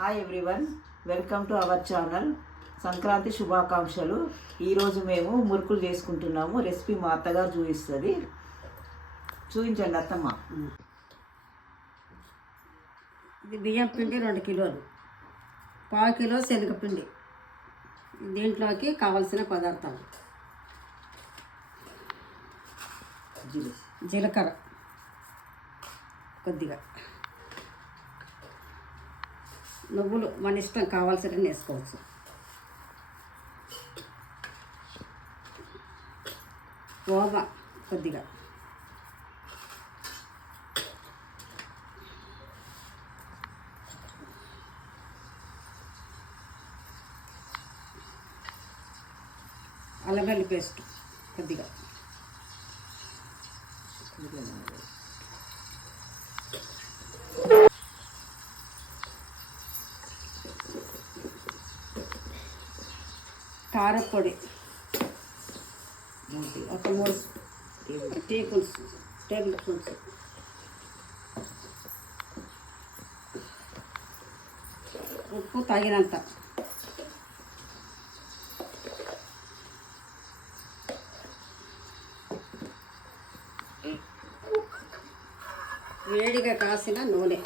Hi everyone, welcome to our channel. Sankranti శుభాకాంక్షలు. ఈరోజు మేము మురుకులు చేసుకుంటున్నాము. రెసిపీ మా అత్తగారు చూపిస్తుంది. చూపించండి అత్తమ్మ. ఇది బియ్యం పిండి 2 కిలోలు, 1/4 కిలో శనగపిండి. దీంట్లోకి కావలసిన పదార్థాలు: జీలకర్ర కొద్దిగా, నువ్వులు మన ఇష్టం కావాల్సినవి వేసుకోవచ్చు, ఓమ కొద్దిగా, అల్లం వెల్లుల్లి పేస్ట్ కొద్దిగా, కారపొడి ఒక 3 టేబుల్ స్పూన్స్, ఉప్పు తగినంత, వేడిగా కాసిన నూనె,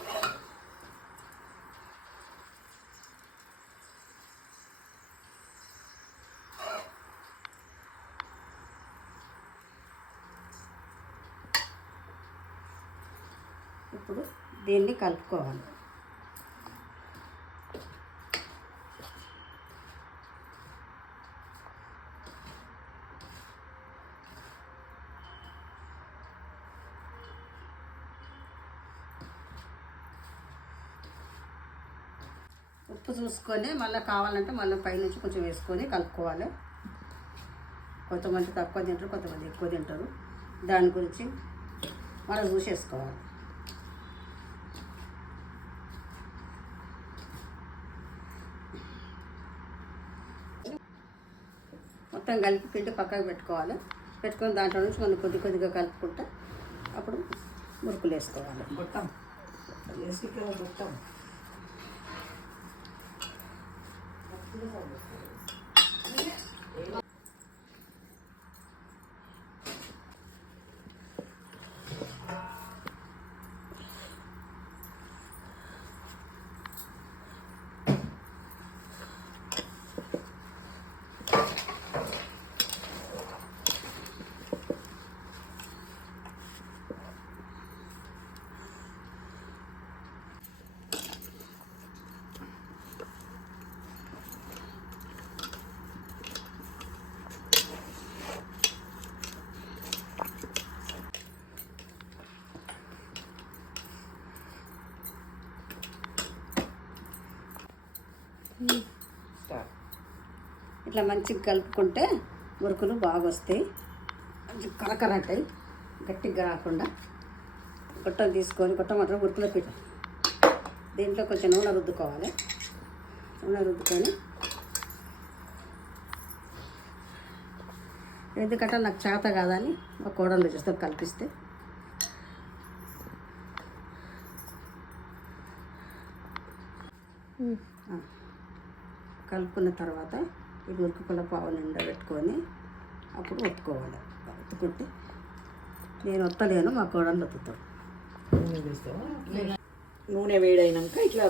ఇప్పుడు దీన్ని కలుపుకోవాలి. ఉప్పు చూసుకొని మళ్ళీ కావాలంటే మళ్ళీ పైనుంచి కొంచెం వేసుకొని కలుపుకోవాలి. కొంతమంది తక్కువ తింటారు, కొంతమంది ఎక్కువ తింటారు. దాని గురించి మనం చూసేసుకోవాలి. మొత్తం కలిపి పిండి పక్కకు పెట్టుకోవాలి. పెట్టుకొని దాంట్లో నుంచి మనం కొద్దిగా కలుపుకుంటే అప్పుడు మురుకులు వేసుకోవాలి. గొట్టం గొట్టం ఇట్లా మంచిగా కలుపుకుంటే మురుకులు బాగా వస్తాయి. మంచి కరకరటాయి, గట్టిగా రాకుండా. గొట్టం తీసుకొని గొట్టం మాత్రం మురుకులో పెట్టి దీంట్లో కొంచెం నూనె రుద్దుకోవాలి. నూనె రుద్దుకొని, ఎందుకంటే నాకు చేత కాదని మా కోడళ్ళు చేస్తే కల్పిస్తే కలుపుకున్న తర్వాత ఈ మురుకుల పావు నిండా పెట్టుకొని అప్పుడు ఒత్తుకోవాలి. ఒత్తుకుంటే నేను ఒత్తలేను, మా కోడళ్ళు ఒత్తుతాడు. నూనె వేడైనాక ఇట్లా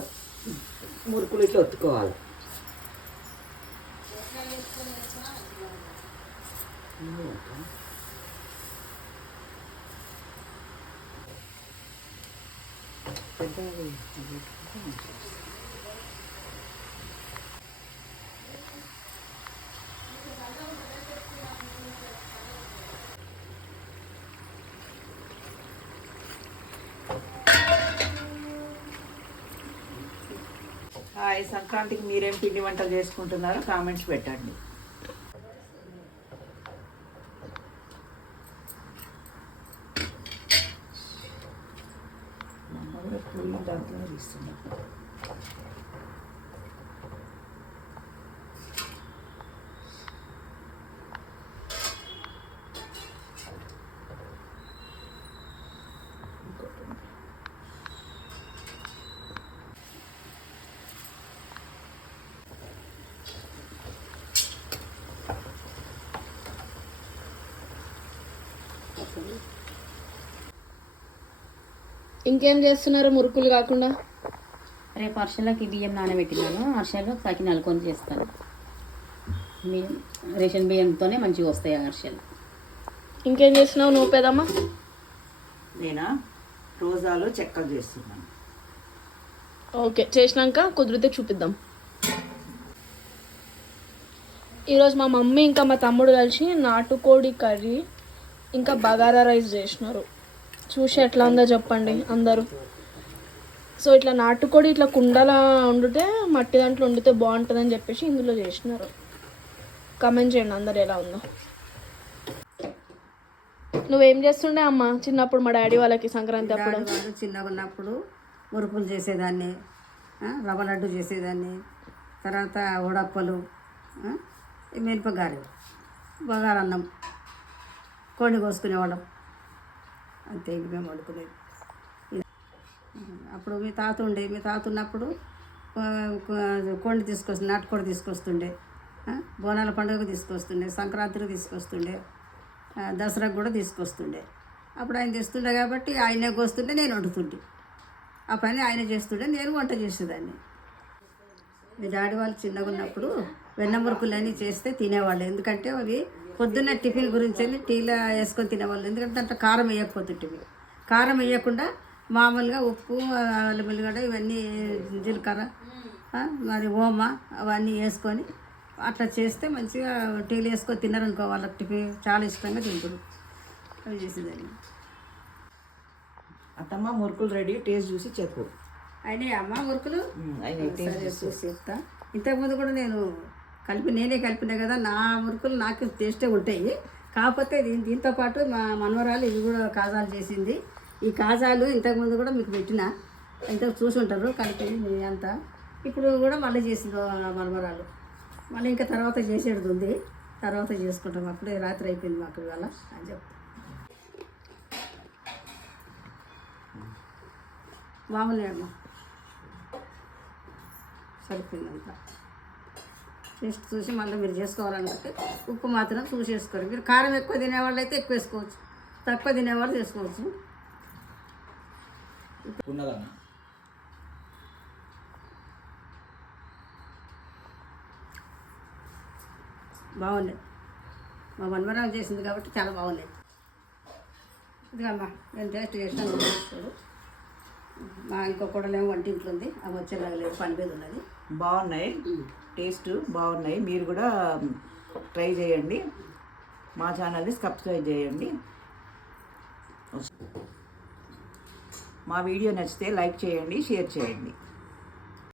మురుకులు ఇట్లా ఒత్తుకోవాలి. హాయ్, సంక్రాంతికి మీరేం పిండి వంటలు చేసుకుంటున్నారో కామెంట్స్ పెట్టండి. దాంట్లో తీస్తున్నాం. వేసుకొని ఇంకేం చేస్తున్నారు మురుకులు కాకుండా? రేపు అరిసెలకి బియ్యం నానబెట్టినాను, అరిసెలు సకినాలు కొని చేస్తాను. బియ్యం రేషన్ బియ్యంతోనే మంచిగా వస్తాయి ఆ అరిసెలు. ఇంకేం చేస్తున్నావు నువ్వు పెదమ్మా? నేనా రోజాలు చెక్కలు చేస్తున్నాను. ఓకే, చేసినాక కుదిరితే చూపిద్దాం. ఈరోజు మా మమ్మీ ఇంకా మా తమ్ముడు కలిసి నాటుకోడి కర్రీ ఇంకా బగారా రైస్ చేసినారు. చూసి ఎట్లా ఉందో చెప్పండి అందరూ. సో ఇట్లా నాటుకోడి ఇట్లా కుండల వండితే మట్టి దాంట్లో వండితే బాగుంటుందని చెప్పేసి ఇందులో చేసినారు. కామెంట్ చేయండి అందరు ఎలా ఉందో. నువ్వేం చేస్తుండే అమ్మ చిన్నప్పుడు మా డాడీ వాళ్ళకి సంక్రాంతి అప్పుడు? చిన్నగా ఉన్నప్పుడు మురుకులు చేసేదాన్ని, రవ్వ లడ్డు చేసేదాన్ని, తర్వాత ఉడప్పలు, మిరపగారెలు, బగారన్నం, కోడి కోసుకునేవాళ్ళం. అంతే, ఇంక మేము వండుకునేది. అప్పుడు మీ తాత ఉన్నప్పుడు కోడి తీసుకొస్తుండే, నాటుకోడి తీసుకొస్తుండే, బోనాల పండుగకు తీసుకొస్తుండే, సంక్రాంతికి తీసుకొస్తుండే, దసరాకు కూడా తీసుకొస్తుండే. అప్పుడు ఆయన తెస్తుండే కాబట్టి ఆయనే కోస్తుండే, నేను వండుతుండే. ఆ పని ఆయన చేస్తుండే, నేను వంట చేసేదాన్ని. మీ డాడీ వాళ్ళు చిన్నగా ఉన్నప్పుడు వెన్న మురుకులు అని చేస్తే తినేవాళ్ళు. ఎందుకంటే అవి పొద్దున్న టిఫిన్ గురించి అని టీలో వేసుకొని తినేవాళ్ళు. ఎందుకంటే దాంట్లో కారం వేయకపోతుంటివి. కారం వేయకుండా మామూలుగా ఉప్పు, అల్లం వెల్లిగడ్డ, ఇవన్నీ జీలకర్ర, మరి ఓమ అవన్నీ వేసుకొని అట్లా చేస్తే మంచిగా టీలు వేసుకొని తిన్నారనుకో, వాళ్ళకి టిఫిన్ చాలా ఇష్టంగా తింటారు. అవి చేసేదాన్ని. అత్తమ్మ మురుకులు రెడీ, టేస్ట్ చూసి చెప్పు. అయినాయి అమ్మ మురుకులు? టేస్ట్ చూసి చెప్తా. ఇంతకుముందు కూడా నేనే కలిపినా కదా, నా మురుకులు నాకు టేస్టే ఉంటాయి. కాకపోతే దీంతో పాటు మా మనవరాలు ఇవి కూడా కాజాలు చేసింది. ఈ కాజాలు ఇంతకుముందు కూడా మీకు పెట్టిన, ఇంత చూసి ఉంటారు కలిపి అంతా. ఇప్పుడు కూడా మళ్ళీ చేసింది మనవరాలు. మళ్ళీ ఇంకా తర్వాత చేసేది ఉంది, తర్వాత చేసుకుంటాం. అప్పుడే రాత్రి అయిపోయింది మాకు ఇవాళ అని చెప్తా. మామూలే అమ్మ, సరిపోయిందంతా. టేస్ట్ చూసి మళ్ళీ మీరు చేసుకోవాలనుకుంటే ఉప్పు మాత్రం చూసి వేసుకోవాలి. మీరు కారం ఎక్కువ తినేవాళ్ళు అయితే ఎక్కువ వేసుకోవచ్చు, తక్కువ తినేవాళ్ళు చేసుకోవచ్చు. బాగున్నాయి. మా మన్మరాలు చేసింది కాబట్టి చాలా బాగున్నాయి. ఇదిగమ్మా నేను టేస్ట్ చేసినాను, చూడు. మా ఇంకో కూడలేమో వంటింట్లో ఉంది, అవి వచ్చేలాగా లేదు, పని మీద ఉన్నది. బాగున్నాయి, టేస్ట్ బాగున్నాయి. మీరు కూడా ట్రై చేయండి. మా ఛానల్ని సబ్స్క్రైబ్ చేయండి. మా వీడియో నచ్చితే లైక్ చేయండి, షేర్ చేయండి.